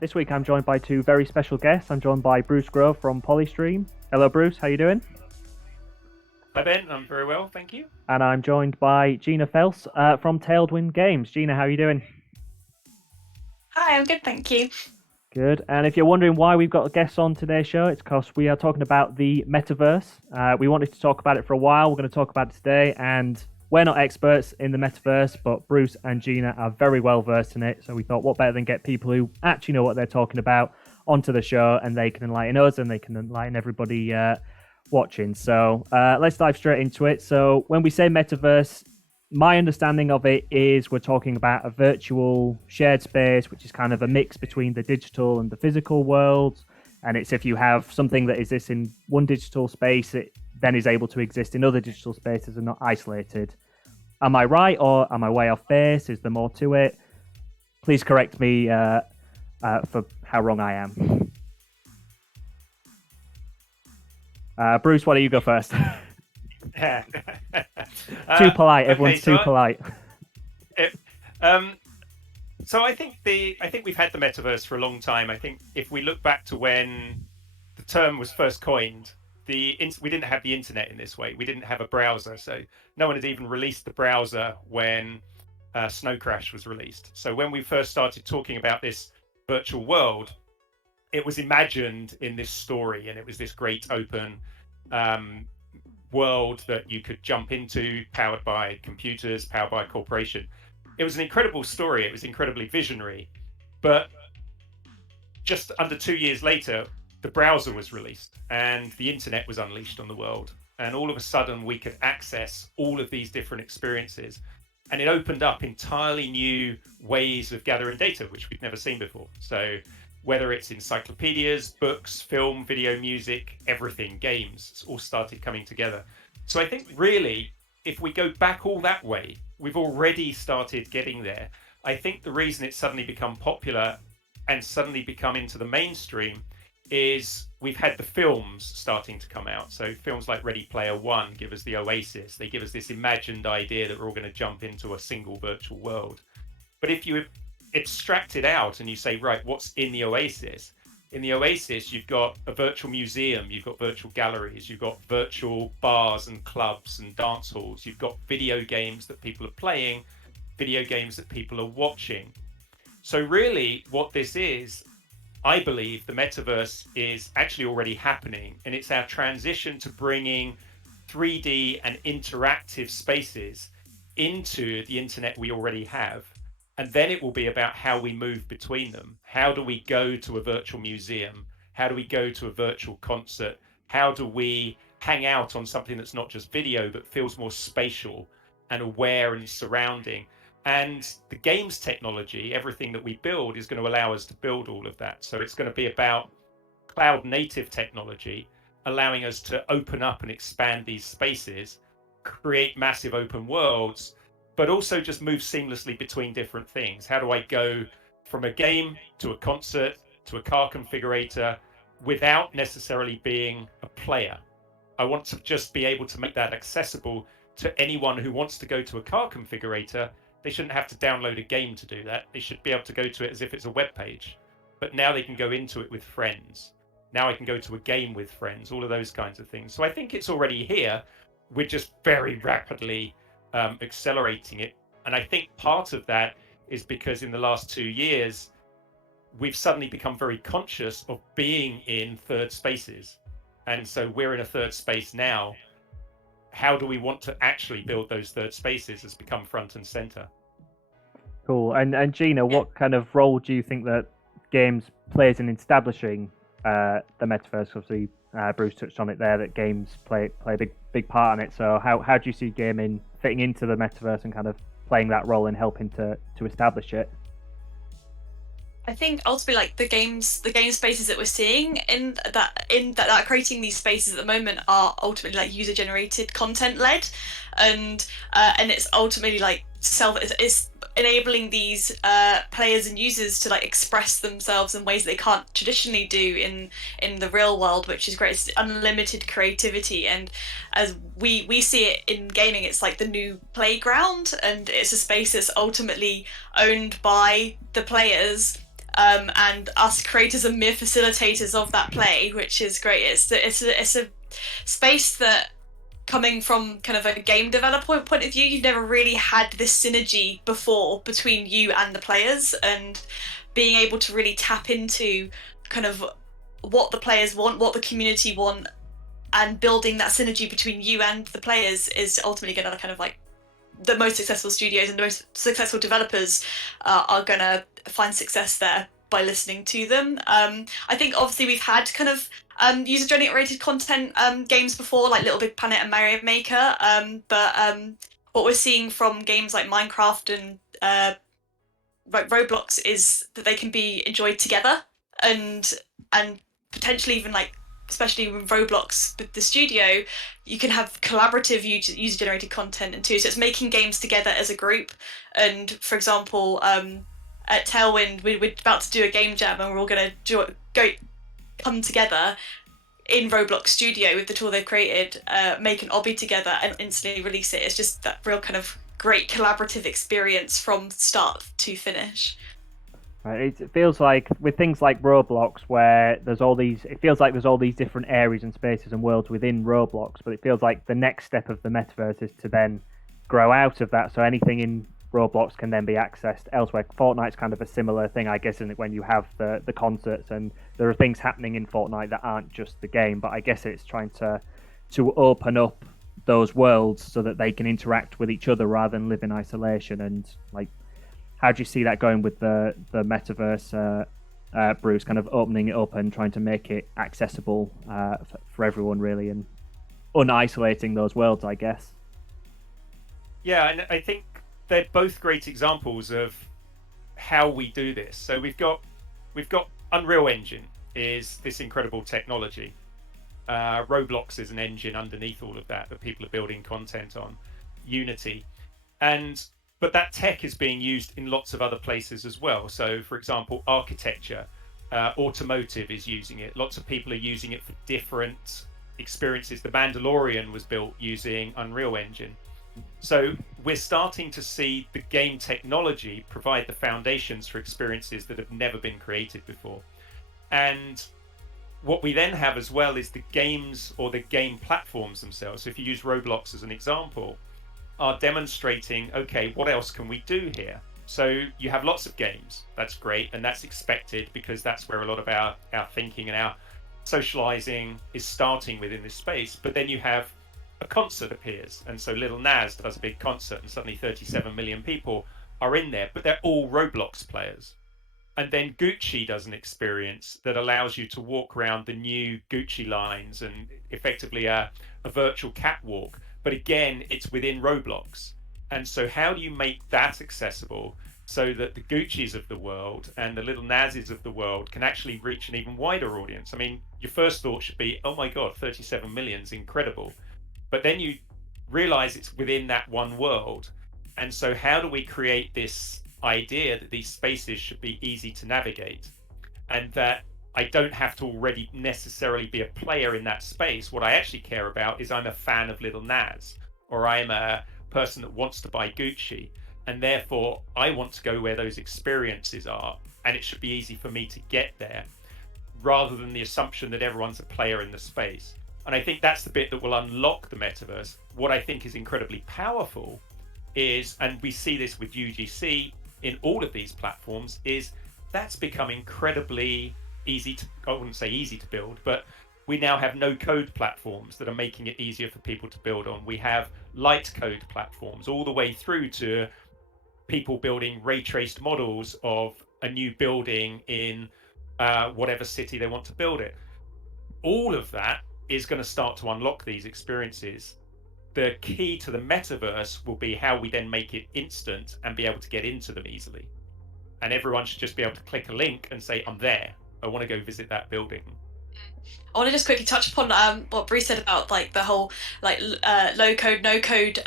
This week I'm joined by two very special guests. I'm joined by Bruce Grove from Polystream. Hello, Bruce. How you doing? Hi Ben, I'm very well, thank you. And I'm joined by Gina Felce from Talewind Games. Gina, how are you doing? Hi, I'm good, thank you. Good. And if you're wondering why we've got guests on today's show, it's because we are talking about the Metaverse. We wanted to talk about it for a while. We're going to talk about it today. And we're not experts in the Metaverse, but Bruce and Gina are very well versed in it. So we thought, what better than get people who actually know what they're talking about onto the show, and they can enlighten us and they can enlighten everybody watching. So let's dive straight into it. So when we say Metaverse, my understanding of it is we're talking about a virtual shared space, which is kind of a mix between the digital and the physical worlds. And it's if you have something that exists in one digital space, it then is able to exist in other digital spaces and not isolated. Am I right, or am I way off base? Is there more to it? Please correct me for how wrong I am. Bruce, why don't you go first? Too polite. Everyone's so too polite. it, um, so I think we've had the metaverse for a long time. I think if we look back to when the term was first coined, we didn't have the internet in this way. We didn't have a browser, so no one had even released the browser when Snow Crash was released. So when we first started talking about this virtual world, it was imagined in this story, and it was this great open um, world that you could jump into, powered by computers, powered by a corporation. It was an incredible story. It was incredibly visionary. But just under 2 years later, the browser was released and the internet was unleashed on the world. And all of a sudden, we could access all of these different experiences. And it opened up entirely new ways of gathering data, which we'd never seen before. So whether it's encyclopedias, books, film, video, music, everything, games, it's all started coming together. So I think really, if we go back all that way, we've already started getting there. I think the reason it's suddenly become popular and suddenly become into the mainstream is we've had the films starting to come out. So films like Ready Player One give us the oasis. They give us this imagined idea that we're all going to jump into a single virtual world. But if you abstract it out and you say, right, what's in the oasis? In the oasis, you've got a virtual museum, you've got virtual galleries, you've got virtual bars and clubs and dance halls, you've got video games that people are playing, video games that people are watching. So really what this is, I believe the metaverse is actually already happening, and it's our transition to bringing 3D and interactive spaces into the internet we already have. And then it will be about how we move between them. How do we go to a virtual museum? How do we go to a virtual concert? How do we hang out on something that's not just video, but feels more spatial and aware and surrounding? And the games technology, everything that we build, is going to allow us to build all of that. So it's going to be about cloud native technology, allowing us to open up and expand these spaces, create massive open worlds, but also just move seamlessly between different things. How do I go from a game to a concert to a car configurator without necessarily being a player? I want to just be able to make that accessible to anyone who wants to go to a car configurator. They shouldn't have to download a game to do that. They should be able to go to it as if it's a web page. But now they can go into it with friends. Now I can go to a game with friends, all of those kinds of things. So I think it's already here. We're just very rapidly accelerating it. And I think part of that is because in the last 2 years, we've suddenly become very conscious of being in third spaces. And so we're in a third space now. How do we want to actually build those third spaces has become front and center. Cool. And Gina, Yeah. what kind of role do you think that games plays in establishing the metaverse? Obviously, Bruce touched on it there, that games play a big part in it. So how do you see gaming fitting into the metaverse and kind of playing that role in helping to establish it? I think ultimately, like the game spaces that we're seeing in that are creating these spaces at the moment are ultimately like user generated content led, and it's ultimately like it's enabling these players and users to like express themselves in ways they can't traditionally do in the real world, which is great. It's unlimited creativity, and as we see it in gaming, it's like the new playground, and it's a space that's ultimately owned by the players, and us creators are mere facilitators of that play, which is great. It's a space that, coming from kind of a game developer point of view, you've never really had this synergy before between you and the players, and being able to really tap into kind of what the players want, what the community want, and building that synergy between you and the players is ultimately going to kind of like, the most successful studios and the most successful developers are going to find success there by listening to them. I think obviously we've had kind of user-generated content games before, like Little Big Planet and Mario Maker, but what we're seeing from games like Minecraft and like Roblox is that they can be enjoyed together, and potentially even like, especially with Roblox, with the studio, you can have collaborative user-generated content and too. So it's making games together as a group. And for example, at Talewind, we're about to do a game jam, and we're all going to come together in Roblox Studio with the tool they've created, make an obby together, and instantly release it. It's just that real kind of great collaborative experience from start to finish. Right, it feels like with things like Roblox, where there's all these, it feels like there's all these different areas and spaces and worlds within Roblox, but it feels like the next step of the metaverse is to then grow out of that, so anything in Roblox can then be accessed elsewhere. Fortnite's kind of a similar thing, I guess, isn't it, when you have the concerts, and there are things happening in Fortnite that aren't just the game, but I guess it's trying to open up those worlds so that they can interact with each other rather than live in isolation. And like, how do you see that going with the metaverse, Bruce, kind of opening it up and trying to make it accessible for everyone, really, and unisolating those worlds, I guess? Yeah, and I think they're both great examples of how we do this. So we've got Unreal Engine is this incredible technology. Roblox is an engine underneath all of that people are building content on. Unity, but that tech is being used in lots of other places as well. So, for example, architecture, automotive is using it. Lots of people are using it for different experiences. The Mandalorian was built using Unreal Engine. So we're starting to see the game technology provide the foundations for experiences that have never been created before. And what we then have as well is the games, or the game platforms themselves. So if you use Roblox as an example, are demonstrating, okay, what else can we do here? So you have lots of games. That's great. And that's expected, because that's where a lot of our thinking and our socializing is starting within this space. But then you have a concert appears, and so Lil Nas does a big concert, and suddenly 37 million people are in there, but they're all Roblox players. And then Gucci does an experience that allows you to walk around the new Gucci lines, and effectively a virtual catwalk, but again, it's within Roblox. And so how do you make that accessible so that the Guccis of the world and the Little Nas's of the world can actually reach an even wider audience? I mean, your first thought should be, oh my God, 37 million is incredible. But then you realize it's within that one world. And so how do we create this idea that these spaces should be easy to navigate, and that I don't have to already necessarily be a player in that space? What I actually care about is I'm a fan of Little Nas, or I'm a person that wants to buy Gucci, and therefore I want to go where those experiences are, and it should be easy for me to get there, rather than the assumption that everyone's a player in the space. And I think that's the bit that will unlock the metaverse. What I think is incredibly powerful is, and we see this with UGC in all of these platforms, is that's become incredibly easy to, I wouldn't say easy to build, but we now have no code platforms that are making it easier for people to build on. We have light code platforms all the way through to people building ray traced models of a new building in whatever city they want to build it. All of that is going to start to unlock these experiences. The key to the metaverse will be how we then make it instant and be able to get into them easily. And everyone should just be able to click a link and say, I'm there, I want to go visit that building. I want to just quickly touch upon what Bruce said about like the whole like low code, no code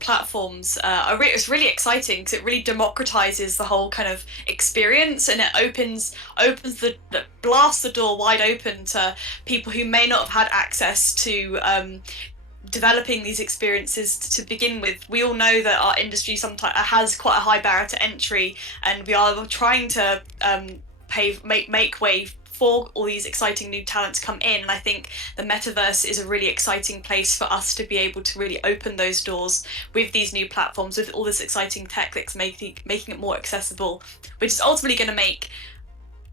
platforms. It's really exciting because it really democratizes the whole kind of experience, and it blasts the door wide open to people who may not have had access to developing these experiences to begin with. We all know that our industry sometimes has quite a high barrier to entry, and we are trying to make way for all these exciting new talents come in. And I think the metaverse is a really exciting place for us to be able to really open those doors with these new platforms, with all this exciting tech that's making it more accessible, which is ultimately going to make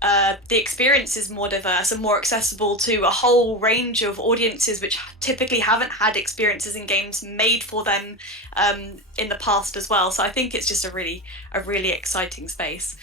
the experiences more diverse and more accessible to a whole range of audiences which typically haven't had experiences in games made for them in the past as well. So I think it's just a really exciting space.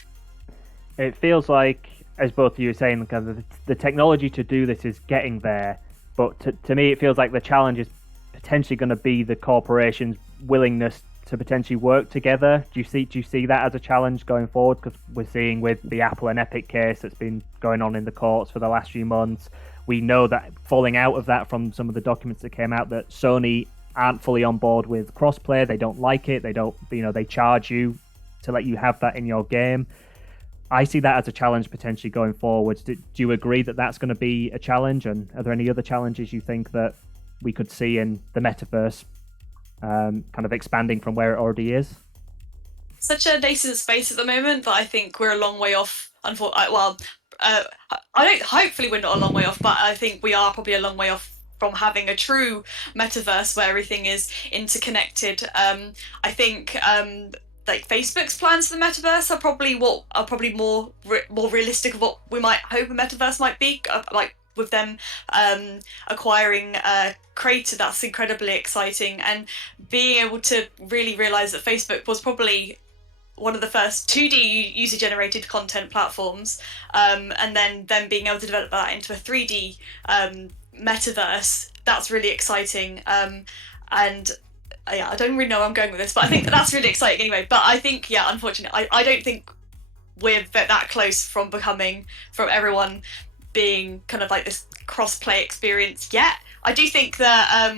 It feels like, as both of you are saying, kind of the technology to do this is getting there, but to me it feels like the challenge is potentially going to be the corporations' willingness to potentially work together. Do you see that as a challenge going forward? Because we're seeing with the Apple and Epic case that's been going on in the courts for the last few months, we know that falling out of that from some of the documents that came out, that Sony aren't fully on board with crossplay. They don't like it. They don't, they charge you to let you have that in your game. I see that as a challenge potentially going forward. Do you agree that that's going to be a challenge? And are there any other challenges you think that we could see in the metaverse kind of expanding from where it already is? Such a nascent space at the moment, but I think we're a long way off. Hopefully we're not a long way off, but I think we are probably a long way off from having a true metaverse where everything is interconnected. I think like Facebook's plans for the metaverse are probably more realistic of what we might hope a metaverse might be. Like with them acquiring Creator, that's incredibly exciting, and being able to really realize that Facebook was probably one of the first 2D user-generated content platforms, and then being able to develop that into a 3D metaverse, that's really exciting. And I don't really know where I'm going with this, but I think that's really exciting anyway. But I think, unfortunately, I don't think we're that close from everyone being kind of like this cross-play experience yet. I do think that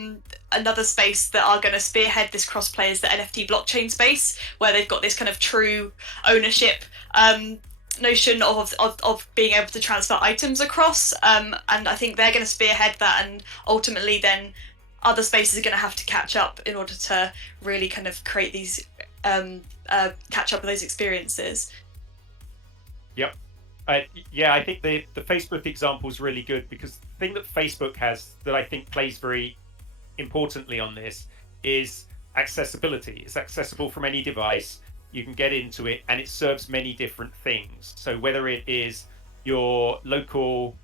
another space that are going to spearhead this cross-play is the NFT blockchain space, where they've got this kind of true ownership notion of being able to transfer items across, and I think they're going to spearhead that, and ultimately then other spaces are going to have to catch up in order to really kind of create these catch up with those experiences. Yep. I think the Facebook example is really good, because the thing that Facebook has that I think plays very importantly on this is accessibility. It's accessible from any device. You can get into it, and it serves many different things. So whether it is your local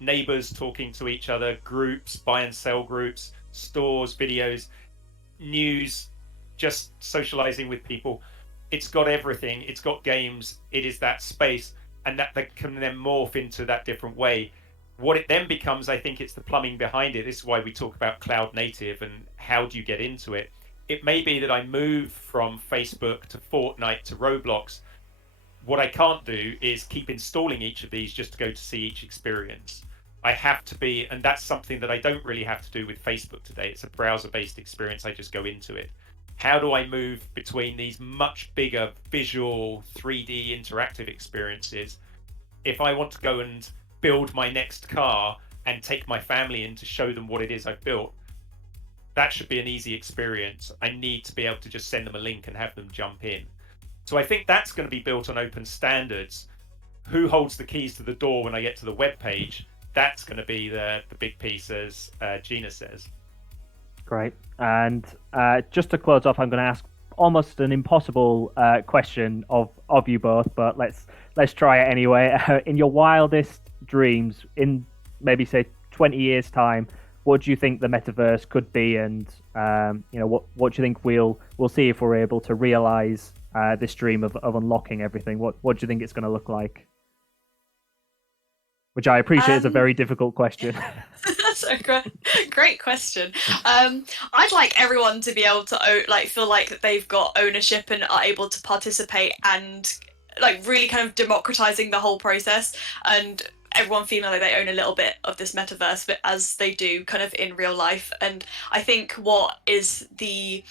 neighbors talking to each other, groups, buy and sell groups, stores, videos, news, just socializing with people, it's got everything. It's got games. It is that space, and that can then morph into that different way. What it then becomes, I think it's the plumbing behind it. This is why we talk about cloud native and how do you get into it. It may be that I move from Facebook to Fortnite to Roblox. What I can't do is keep installing each of these just to go to see each experience. I have to be, and that's something that I don't really have to do with Facebook today. It's a browser-based experience. I just go into it. How do I move between these much bigger visual 3D interactive experiences? If I want to go and build my next car and take my family in to show them what it is I've built, that should be an easy experience. I need to be able to just send them a link and have them jump in. So I think that's going to be built on open standards. Who holds the keys to the door when I get to the web page? That's going to be the big piece, as Gina says. Great. And just to close off, I'm going to ask almost an impossible question of you both, but let's try it anyway. In your wildest dreams, in maybe say 20 years' time, what do you think the metaverse could be, and what do you think we'll see if we're able to realize this dream of unlocking everything? What do you think it's going to look like? Which I appreciate is a very difficult question. That's a great question. I'd like everyone to be able to feel like that they've got ownership and are able to participate, and like really kind of democratizing the whole process, and everyone feeling like they own a little bit of this metaverse, but as they do kind of in real life. And I think what is the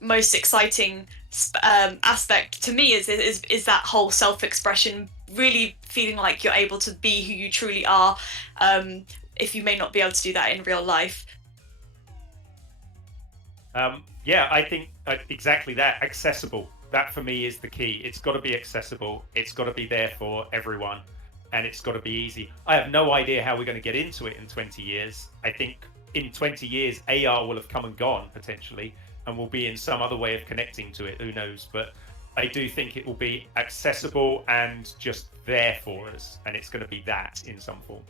most exciting aspect to me is that whole self-expression, really feeling like you're able to be who you truly are, if you may not be able to do that in real life. I think exactly that. Accessible. that for me is the key. It's got to be accessible. It's got to be there for everyone, and it's got to be easy. I have no idea how we're going to get into it in 20 years. I think in 20 years, AR will have come and gone potentially, and will be in some other way of connecting to it. Who knows? But I do think it will be accessible and just there for us, and it's going to be that in some form.